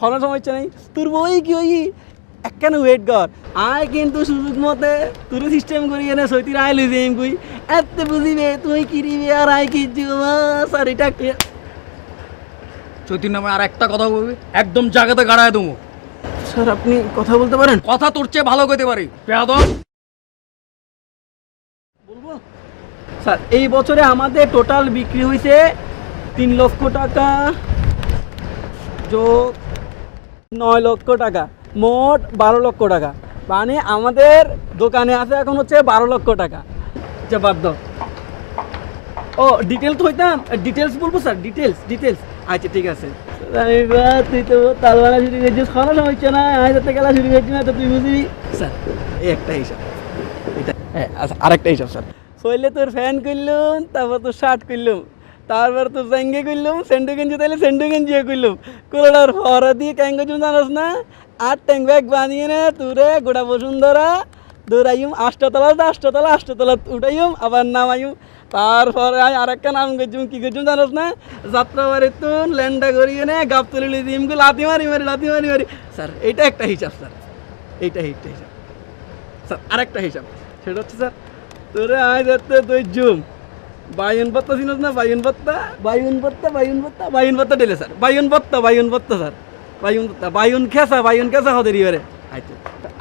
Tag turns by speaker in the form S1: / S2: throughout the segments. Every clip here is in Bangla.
S1: খরার সমস্যা নেই। তোর বই কি ওই একখানে ওয়েট কর। আয় কিন্তু সুযোগ মতে তোর সিস্টেম করি এনে সৈতির আয় লই যাইম কই। এত বুঝিবে তুই কিরিবে আর আয় কি স্যার এটা কি-
S2: চৈতির নামে আর একটা কথা বলবি? একদম জায়গাতে গাড়ায় দেবো।
S1: স্যার আপনি কথা বলতে পারেন?
S2: কথা তোর চেয়ে ভালো কইতে পারি। বেয়াদব।
S1: বলব? স্যার এই বছরে আমাদের টোটাল বিক্রি হয়েছে তিন লক্ষ টাকা। যোগ নয় লক্ষ টাকা মোট বারো লক্ষ টাকা। মানে আমাদের দোকানে আছে এখন হচ্ছে বারো লক্ষ টাকা। যে বাদ দাও। ও ডিটেলস হইতাম? ডিটেলস বলব স্যার ডিটেলস ডিটেলস আচ্ছা ঠিক আছে। তুই তো তালবানা শুরু করেছিস খাওয়া সমস্যা না। আজ হাতে গেলা শুরু করছি না তো তুই বুঝবি। স্যার এই একটা হিসাব। এটা হ্যাঁ আচ্ছা আরেকটা হিসাব স্যার শৈলে তোর ফ্যান করলুম তারপর তোর শার্ট করলুম। তারপর তোর জাঙ্গে করলুম সেন্ডু গেঞ্জি তাহলে সেন্ডু গেঞ্জিও করলুম। কোলার ফরা দিয়ে ক্যাং করছুম জানোস না? আর ট্যাং ব্যাগ বানিয়ে নে, তুরে গোটা বসুন্ধরা। দৌড়াইম আষ্টতলা আষ্টতলা আষ্টতলা উঠাইম আবার নামাইম তারপরে আই আরেকটা নাম করছুম, কি করছুম জানোস না? যাত্রা বাড়ি তুন ল্যান্ডা করিয়ে নে গাপ তুলে দিম লাতি মারি মারি লাতি মারি মারি। স্যার, এইটা একটা হিসাব, স্যার। এইটা একটা হিসাব। স্যার, আরেকটা হিসাব। সেটা হচ্ছে, স্যার, তোরে আয় যাতে তুই জুম বায়ুন পত্তা চিনস না? বায়ুন পত্তা বায়ুন পত্তা বায়ুন পত্তা বায়ুন পত্তা ডেলে স্যার। বায়ুন পত্তা বায়ুন পত্তা স্যার। বায়ুন পত্তা বায়ুন খেসা বায়ুন খেসা হদের ইয়ে আইতো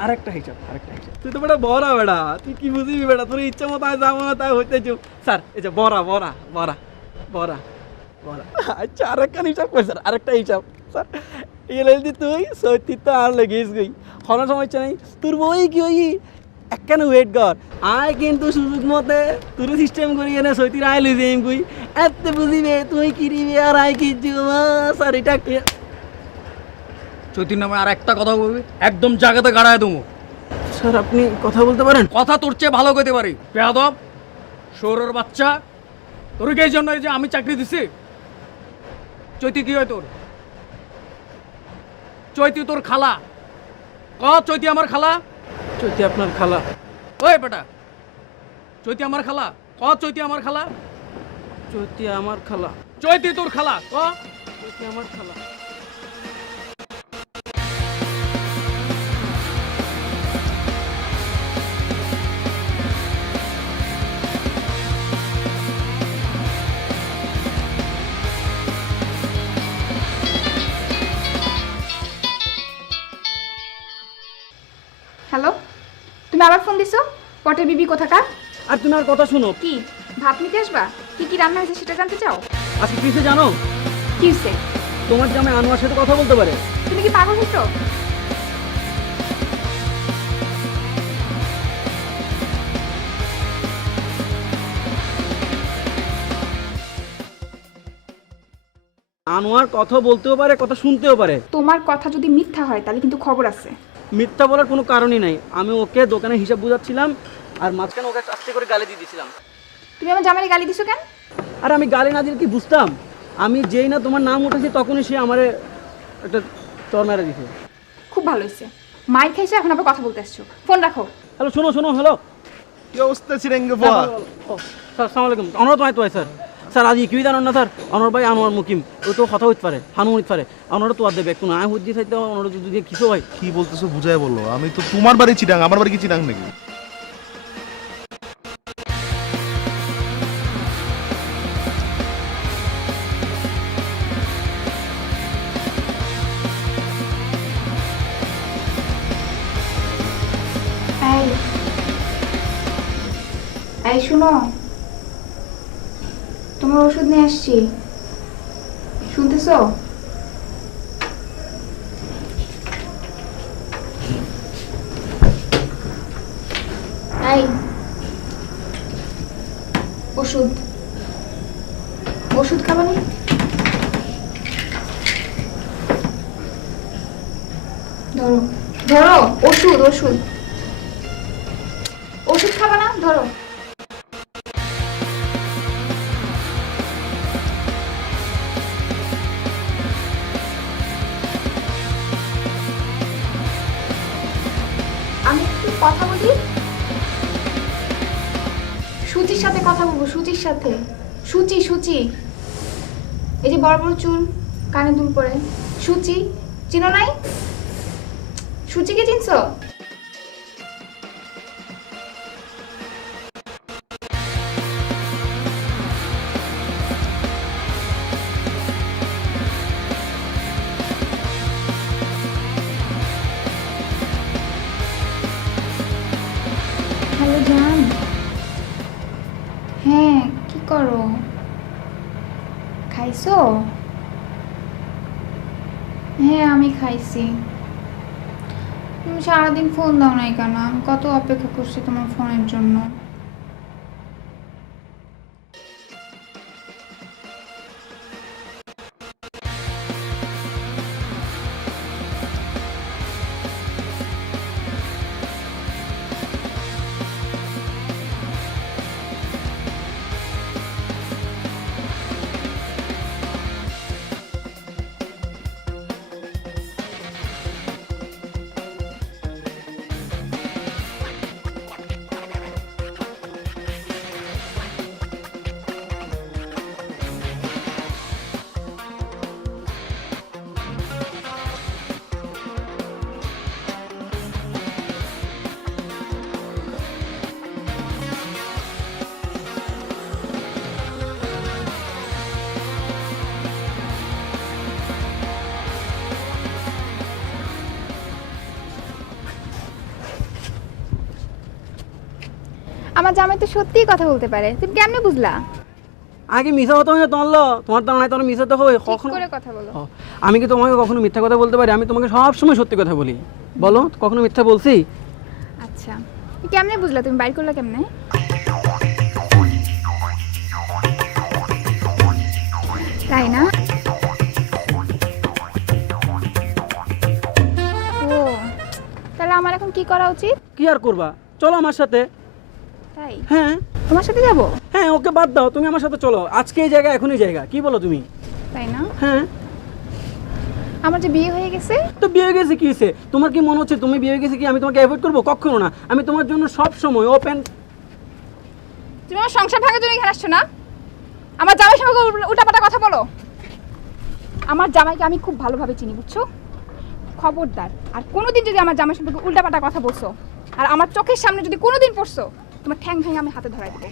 S1: আরেকটা হিসাব আরেকটা হিসাব। তুই তো বেটা বড়া বেটা তুই কি বুঝবি বেটা তোর ইচ্ছা মতো যাব না তাই হইতে স্যার এই যে বড়া বড়া বড়া বড়া বড়া। আচ্ছা আরেকটা হিসাব কই স্যার আরেকটা হিসাব। স্যার এল দি তুই সত্যি তো আর লেগেস গই। কোনো সমস্যা নেই। তোর বই কি ওই একখানে ওয়েট কর। আয় কিন্তু সুযোগ মতে তোর সিস্টেম করি এনে সৈতির আয় লই যাইম কই। এত বুঝিবে তুই কিরিবে আর আয় কি কি-
S2: চৈতির নামে আর একটা কথা বলবি? একদম জায়গাতে গাড়ায় দেবো।
S1: স্যার আপনি কথা বলতে পারেন?
S2: কথা তোর চেয়ে ভালো কইতে পারি। বেয়াদব সৌরর বাচ্চা। তোর কি এই জন্য এই যে আমি চাকরি দিছি? চৈতি কি হয় তোর? চৈতি তোর খালা। ক চৈতি আমার খালা?
S1: চৈতি আপনার খালা।
S2: ওই বেটা চৈতি আমার খালা? ক চৈতি আমার খালা?
S1: চৈতি আমার খালা।
S2: চৈতি তোর খালা ক?
S1: চৈতি আমার খালা।
S3: হ্যালো তুমি আবার ফোন দিছো? পটের বিবি কোথাকার?
S1: আর তুমি আর কথা শুনো।
S3: কি? ভাত নিতে আসবা? কি কি রান্না হয়েছে সেটা জানতে চাও?
S1: আজকে কিসে জানো?
S3: কি হইছে?
S1: তোমার জামাই আনোয়ার সাথে কথা বলতে পারে।
S3: তুমি কি পাগল হইছো
S1: আনোয়ার কথা বলতেও পারে কথা শুনতেও পারে।
S3: তোমার কথা যদি মিথ্যা হয় তাহলে কিন্তু খবর আছে।
S1: মিথ্যা বলার কোনো কারণই নাই। আমি ওকে দোকানে হিসাব বুঝাচ্ছিলাম আর মাঝখানে ওকে আস্তে করে গালি দিয়ে দিয়েছিলাম।
S3: তুমি আমার জামাইকে গালি দিছো কেন?
S1: আর আমি গালি না দিলে কি বুঝতাম? আমি যেই না তোমার নাম উঠেছি তখনই সে আমারে একটা চর মেরে দিছে।
S3: খুব ভালো হয়েছে। মাই খাইছে এখন আবার কথা বলতে আসছো। ফোন রাখো।
S1: হ্যালো শোনো শোনো হ্যালো।
S4: কি অবস্থা চিরেঙ্গে বাবা
S1: ও স্যার সালাম আলাইকুম। অনর তো তো স্যার। স্যার আজ কি জানো না স্যার? অনর ভাই আনোয়ার মুকিম ও তো কথা হইতে পারে হানু হইতে পারে। অনর তো আর দেবে কোনো আয় হুদ্দি থাকতে অনর যদি কিছু হয়।
S4: কি বলতেছো বুঝাই বলল আমি তো তোমার বাড়ি চিটাং আমার বাড়ি কি চিটাং নাকি?
S3: এই এই শুনো তোমার ওষুধ নিয়ে আসছি। শুনতেছো? এই, ওষুধ। ওষুধ খাবানি? ধরো। ধরো, ওষুধ ওষুধ। ওষুধ খাবা না, ধরো। কথা বলি? সুচির সাথে কথা বলব, সুচির সাথে। সুচি সুচি। এই যে বড় বড় চুল, কানে দুল পরে। সুচি, চিনো নাই? সুচিকে চিনছো? খাইছো? হ্যাঁ আমি খাইছি। তুমি সারাদিন ফোন দাও নাই কেন? আমি কত অপেক্ষা করছি তোমার ফোনের জন্য। আমার জামাই তো সত্যিই কথা বলতে পারে। তুমি কেমনে বুঝলা?
S1: আগে মিশা হতো না তোমার লো তোমার তো নাই তোমার মিশাতে হবে
S3: ঠিক
S1: কখনো
S3: করে কথা বলো।
S1: আমি কি তোমাকে কখনো মিথ্যা কথা বলতে পারি? আমি তোমাকে সব সময় সত্যি কথা বলি। বলো কখনো মিথ্যা বলছি?
S3: আচ্ছা। কেমনে বুঝলা? তুমি বাইর করলা কেমনে? তাই না? ও তাহলে আমার এখন কি করা উচিত?
S1: কি আর করবা? চলো আমার সাথে।
S3: তাই?
S1: হ্যাঁ।
S3: তোমার সাথে যাব?
S1: হ্যাঁ ওকে বাদ দাও তুমি আমার সাথে চলো। আজকে এই জায়গা এখনই জায়গা। কি বলো তুমি?
S3: তাই না?
S1: হ্যাঁ।
S3: আমার যে বিয়ে হয়ে গেছে?
S1: তো বিয়ে হয়ে গেছে কি হয়েছে? তোমার কি মনে হচ্ছে তুমি বিয়ে হয়ে গেছে কি? আমি তোমাকে অ্যাভয়েড করব? কখনো না। আমি তোমার জন্য সব সময় ওপেন
S3: তুমি আমার সংসার ভাঙার জন্য এখানে আসছো না? আমার জামাই সঙ্গে উল্টাপাল্টা কথা বলো। আমার জামাইকে আমি খুব ভালোভাবে চিনি বুঝছ? খবরদার। আর কোনোদিন যদি আমার জামাই সম্পর্কে উল্টাপাল্টা কথা বলছো আর আমার চোখের সামনে যদি কোনোদিন পড়ছো তোমার ঠ্যাং ভেঙে আমি হাতে ধরাই দেবো।